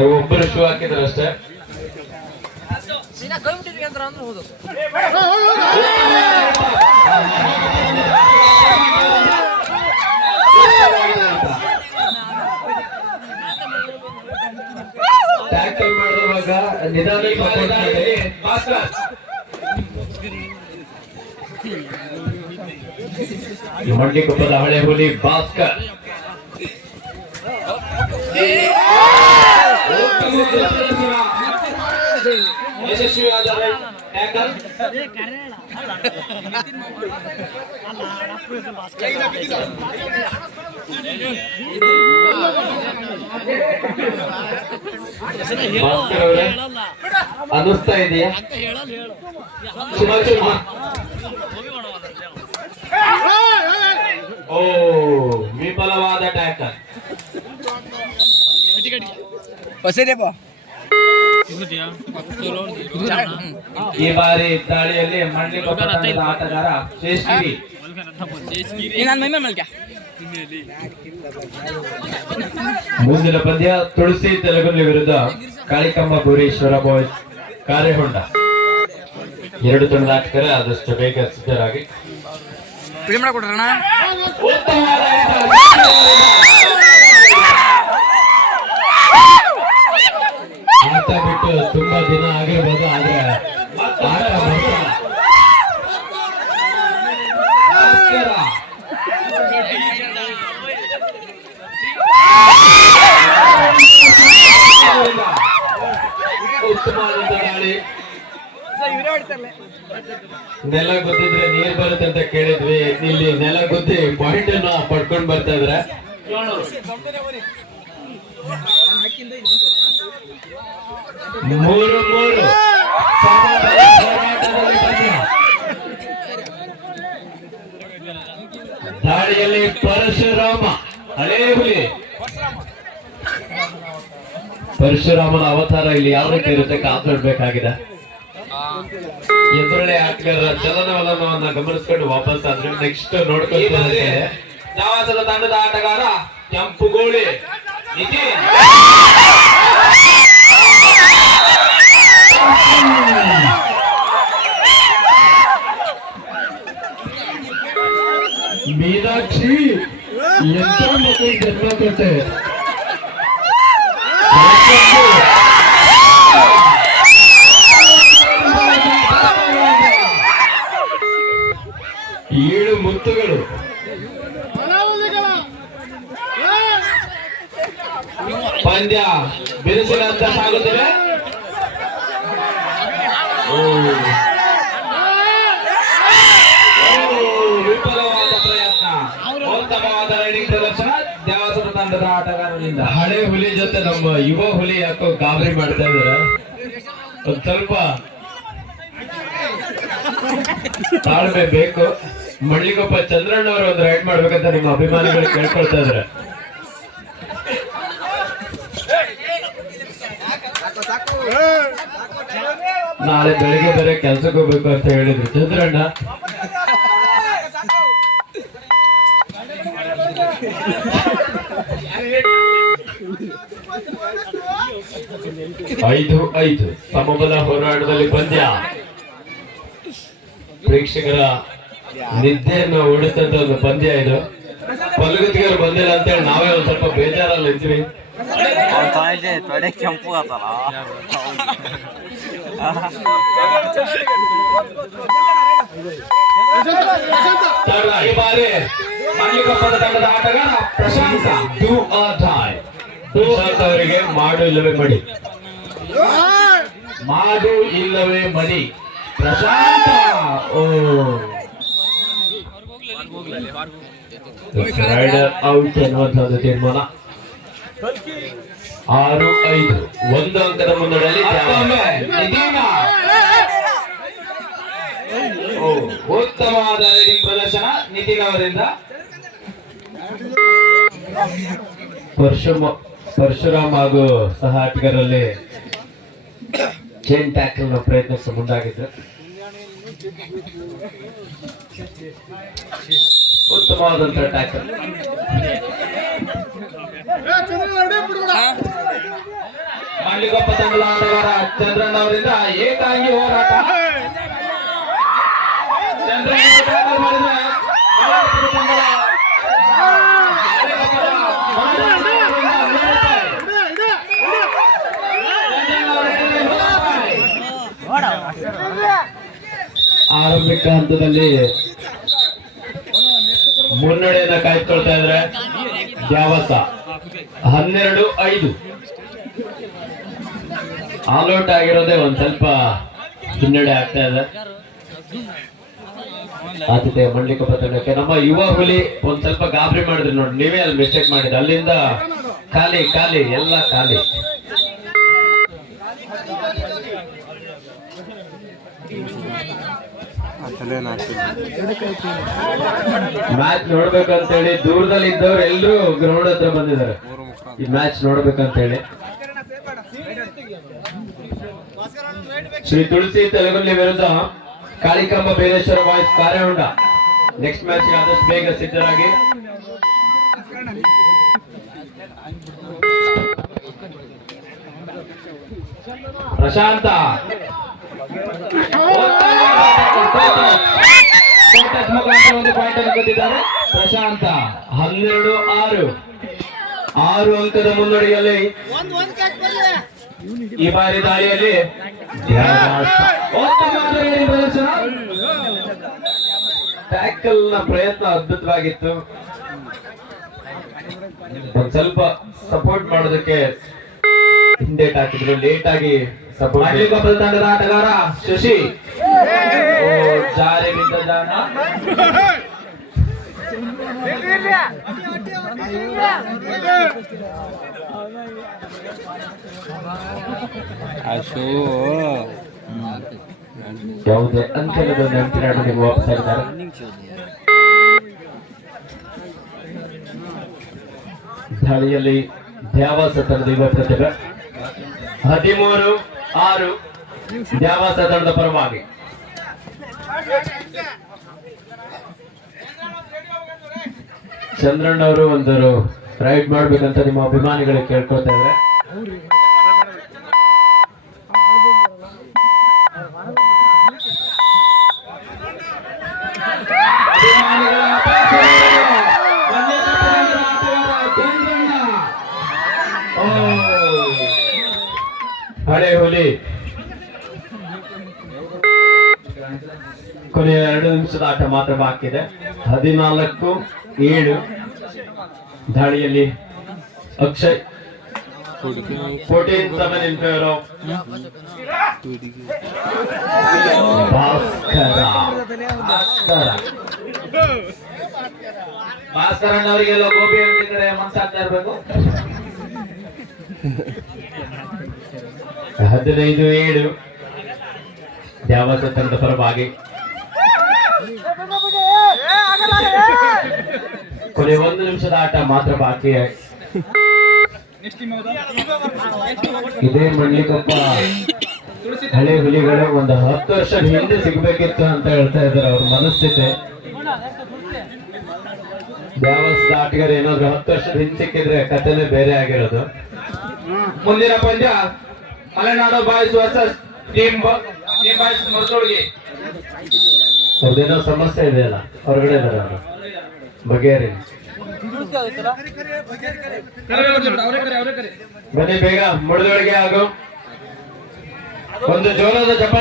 ಒಬ್ಬರು ಶೂ ಹಾಕಿದ್ರು ಅಷ್ಟೇ. ಟ್ಯಾಕಲ್ ಮಾಡುವಾಗ ನಿಧಾನ ಮಂಡಿಕೊಪ್ಪದ ಹಳೆ ಹುಲಿ ಭಾಸ್ಕರ್ ಯಶಸ್ವಿಯಾದ ಟ್ಯಾಕಲ್. ಅನ್ನಿಸ್ತಾ ಇದೆಯಾ? ಓ ವಿಫಲವಾದ ಟ್ಯಾಕಲ್. ಈ ಬಾರಿ ದಾಳಿಯಲ್ಲಿ ಮಂಡ್ಲಿಕೊಪ್ಪದ ಆಟಗಾರ ಶೇಷ್ಗಿರಿ. ಮುಂದಿನ ಪಂದ್ಯ ತುಳಸಿ ತೆಲುಗುನಿ ವಿರುದ್ಧ ಕಾಳಿಕಮ್ಮ ಭೂರೇಶ್ವರ ಬಾಯ್ಸ್ ಕಾರೆಹೊಂಡ. ಎರಡು ತಂಡದ ಆಟಗಾರ ಆದಷ್ಟು ಬೇಗ ಸಿದ್ಧರಾಗಿ. ಆಟ ಬಿಟ್ಟು ತುಂಬಾ ದಿನ ಆಗಿರ್ಬೋದು, ಆದ್ರೆ ಆಟ ಉತ್ತಮವಾದಂತ ದಾಳಿ. ನೆಲ ಗೊತ್ತಿದ್ರೆ ನೀರ್ ಬರುತ್ತೆ ಅಂತ ಕೇಳಿದ್ವಿ, ಇಲ್ಲಿ ನೆಲ ಗೊತ್ತಿ ಪಾಯಿಂಟ್ ಅನ್ನು ಪಡ್ಕೊಂಡ್ ಬರ್ತಾ ಇದ್ರೆ. ಮೂರು ದಾಳಿಯಲ್ಲಿ ಪರಶುರಾಮ ಹಳೇ ಹುಲಿ. ಪರಶುರಾಮನ ಅವತಾರ ಇಲ್ಲಿ ಯಾವ ರೀತಿ ಇರುತ್ತೆ ಕಾಪಾಡಬೇಕಾಗಿದೆ. ಎದುರಳೆ ಆಟಗಾರರ ಚಲನವಲನವನ್ನ ಗಮನಿಸ್ಕೊಂಡು ವಾಪಸ್ ಆದ್ರೆ ನೆಕ್ಸ್ಟ್ ನೋಡ್ಕೊಂಡು ಜಾವಾಸದ ತಂಡದ ಆಟಗಾರ ಕೆಂಪುಗೋಳಿ ನಿಖಿಲ್. ಮೀನಾಕ್ಷಿ ಎಂತ ಮಕ್ಕಳು ಜನ್ಮ ಕೊಟ್ಟೆ. ಏಳು ಮುತ್ತುಗಳು. ಪಂದ್ಯ ಬಿರುಸಿನಂತ ಸಾಗುತ್ತದೆ. ವಿಫಲವಾದ ಪ್ರಯತ್ನ, ಉತ್ತಮವಾದ ರೈಡಿಂಗ್ ಪ್ರದರ್ಶನ ದೇವಾಸದ ತಂಡದ ಆಟಗಾರರಿಂದ. ಹಳೆ ಹುಲಿ ಜೊತೆ ನಮ್ಮ ಯುವ ಹುಲಿ ಯಾಕೋ ಗಾಬರಿ ಮಾಡ್ತಾ ಇದಾರೆ. ಒಂದ್ ಸ್ವಲ್ಪ ತಾಳ್ಮೆ ಬೇಕು. ಮಳ್ಳಿಗೊಬ್ಬ ಚಂದ್ರಣ್ಣ ಅವರು ಒಂದು ರೈಡ್ ಮಾಡ್ಬೇಕಂತ ನಿಮ್ಮ ಅಭಿಮಾನಿಗಳು ಕೇಳ್ಕೊಳ್ತಾ ಇದಾರೆ. ನಾಳೆ ಬೆಳಿಗ್ಗೆ ಬೇರೆ ಕೆಲ್ಸಕ್ಕೆ ಹೋಗ್ಬೇಕು ಅಂತ ಹೇಳಿದ್ರು ಚಂದ್ರಣ್ಣ. ಐದು ಸಮಬಲ ಹೋರಾಟದಲ್ಲಿ ಪಂದ್ಯ. ಪ್ರೇಕ್ಷಕರ ನಿದ್ದೆಯನ್ನು ಉಳಿಸಂತ ಒಂದು ಪಂದ್ಯ ಇದು. ಪಲ್ಲುಗುತ್ತಿಗೆಯವರು ಬಂದಿಲ್ಲ ಅಂತೇಳಿ ನಾವೇ ಒಂದ್ ಸ್ವಲ್ಪ ಬೇಜಾರಲ್ಲಿ ಇದ್ವಿ. ಕೆಂಪು ಆತಲ್ಲ ಈ ಬಾರಿ ಮಲ್ಲಿಕೊಪ್ಪದ ತಂಡದ ಆಟಗಾರ ಪ್ರಶಾಂತ ಪ್ರಶಾಂತ್ ಅವರಿಗೆ ಮಾಡು ಇಲ್ಲವೇ ಮಡಿ. ಮಾಡು ಇಲ್ಲವೇ ಮಡಿ ಪ್ರಶಾಂತ. ರೈಡರ್ ಔಟ್ ಎನ್ನುವಂತಹ ತೀರ್ಮಾನ. 6-5 ಒಂದು ಅಂಕದ ಮುನ್ನಡೆಯಲ್ಲಿ ಉತ್ತಮವಾದ ರೈಡಿಂಗ್ ಪ್ರದರ್ಶನ ನಿತಿನ್ ಅವರಿಂದ. ಪರಶುರಾಮ್ ಹಾಗೂ ಸಹ ಆಟಗಾರರಲ್ಲಿ ಚೈನ್ ಟ್ಯಾಕಲ್ ಪ್ರಯತ್ನಿಸ ಮುಂದಾಗಿದ್ರು. ಉತ್ತಮವಾದಂತಹ ಟ್ಯಾಕಲ್. ಮಂಡ್ಲಿಗೊಪ್ಪ ತಂಡದ ಆಟಗಾರ ಚಂದ್ರಣ್ಣ ಅವರಿಂದ ಏಕಾಂಗಿ ಹೋರಾಟ. ಚಂದ್ರಣ್ಣ ಮಾಡಿದ್ರೆ ಆರಂಭಿಕ ಹಂತದಲ್ಲಿ ಮುನ್ನಡೆಯನ್ನ ಕಾಯ್ದುಕೊಳ್ತಾ ಇದ್ರೆ ದ್ಯಾವಸ 12-5. ಆಲ್ಔಟ್ ಆಗಿರೋದೇ ಒಂದ್ ಸ್ವಲ್ಪ ಹಿನ್ನಡೆ ಆಗ್ತಾ ಇದೆ. ಆತಿಥ್ಯ ಮಂಡ್ಲಿಕೊಪ್ಪ ತಂಡಕ್ಕೆ ನಮ್ಮ ಯುವ ಹುಲಿ ಒಂದ್ ಸ್ವಲ್ಪ ಗಾಬರಿ ಮಾಡಿದ್ರಿ ನೋಡಿ, ನೀವೇ ಅಲ್ಲಿ ಮಿಸ್ಟೇಕ್ ಮಾಡಿದ್ರಿ. ಅಲ್ಲಿಂದ ಖಾಲಿ ಖಾಲಿ ಎಲ್ಲ ಖಾಲಿ. ಮ್ಯಾಚ್ ನೋಡ್ಬೇಕಂತ ಹೇಳಿ ದೂರದಲ್ಲಿ ಇದ್ದವ್ರು ಎಲ್ಲರೂ ಗ್ರೌಂಡ್ ಹತ್ರ ಬಂದಿದ್ದಾರೆ ಈ ಮ್ಯಾಚ್ ನೋಡ್ಬೇಕಂತ ಹೇಳಿ. ಶ್ರೀ ತುಳಸಿ ತೆಲಗುಲ್ಲಿ ವಿರುದ್ಧ ಕಾಳಿಕಾಂಬ ಬೇರೇಶ್ವರ ಬಾಯ್ಸ್ ಕಾರ್ಯಹೊಂಡ. ನೆಕ್ಸ್ಟ್ ಮ್ಯಾಚ್ ಆದಷ್ಟು ಬೇಗ ಸಿದ್ಧರಾಗಿ. ಪ್ರಶಾಂತ ಒಂದು ಪಾಯಿಂಟ್ ಅನ್ನು ಗೆದ್ದಿದ್ದಾರೆ. ಪ್ರಶಾಂತ 12-6 ಅಂಕದ ಮುನ್ನಡೆಯಲ್ಲಿ ಈ ಬಾರಿ ದಾಳಿಯಲ್ಲಿ ಟ್ಯಾಕಲ್ ನ ಪ್ರಯತ್ನ ಅದ್ಭುತವಾಗಿತ್ತು. ಒಂದ್ ಸ್ವಲ್ಪ ಸಪೋರ್ಟ್ ಮಾಡೋದಕ್ಕೆ ಹಿಂದೇಟ್ ಹಾಕಿದ್ರು, ಲೇಟ್ ಆಗಿ ಸಪೋರ್ಟ್. ಮಂಡ್ಲಿಗೊಪ್ಪ ತಂಡದ ಆಟಗಾರ ಶಶಿ ಜಾರಿ ಬಿದ್ದ ಜಾಣ. ಯಾವುದೇ ಅಂಕಲದ ನೆನಪಿನಾಡೋದಕ್ಕೆ ವಾಪಸ್ ಆಗಿದ್ದಾರೆ. ದಾಳಿಯಲ್ಲಿ ದ್ಯಾವಾಸ ತಂಡದ ಯುವ ಪ್ರತಿಭೆ 13-6 ದ್ಯಾವಾಸ ತಂಡದ ಪರವಾಗಿ. ಚಂದ್ರಣ್ಣ ಅವರು ಒಂದು ರೈಡ್ ಮಾಡ್ಬೇಕಂತ ನಿಮ್ಮ ಅಭಿಮಾನಿಗಳಿಗೆ ಕೇಳ್ಕೊಳ್ತಾ ಇದ್ರೆ. ಹಳೆ ಹುಲಿ ಕೊನೆಯ 2 ನಿಮಿಷದ ಆಟ ಮಾತ್ರ ಬಾಕಿ ಇದೆ. 14-7 ದಾಳಿಯಲ್ಲಿ ಅಕ್ಷಯ್ 14-7 in favor of ಭಾಸ್ಕರಣ್ಣ ಅವರಿಗೆಲ್ಲ ಗೋಬಿ ಅಂತಿದ್ರೆ ಮನ್ಸಾಗ್ತಾ ಇರ್ಬೇಕು. 15-7 ದ್ಯಾವಾಸ ತಂಡದ ಪರವಾಗಿ. ಕೊನೆ 1 ನಿಮಿಷದ ಆಟ ಮಾತ್ರ ಬಾಕಿ. ಇದೇ ಮಂಡ್ಲಿಕೊಪ್ಪ ಹಳೆ ಹುಲಿಗಳು ಒಂದು 10 ವರ್ಷದ ಹಿಂದೆ ಸಿಗ್ಬೇಕಿತ್ತು ಅಂತ ಹೇಳ್ತಾ ಇದ್ದಾರೆ ಅವ್ರ ಮನಸ್ಥಿತಿ. ದ್ಯಾವಾಸದ ಆಟಗಾರ ಏನಾದ್ರು 10 ವರ್ಷದ ಹಿಂದೆ ಸಿಕ್ಕಿದ್ರೆ ಕಥೆನೇ ಬೇರೆ ಆಗಿರೋದು. ಮುಂದಿನ ಪಂದ್ಯ Malenadu boys versus team boys ಮುರ್ದೋಳ್ಗಿ. ಅವ್ರದ್ದೇನೋ ಸಮಸ್ಯೆ ಇದೆಯಲ್ಲ, ಹೊರಗಡೆ ಇದ್ದಾರೆ ಅವರು, ಬಗೆಹರಿ. ಬನ್ನಿ ಬೇಗ ಮುರ್ದೋಳ್ಗಿ ಹಾಗೂ ಒಂದು ಜೋರಾದ ಜಪ.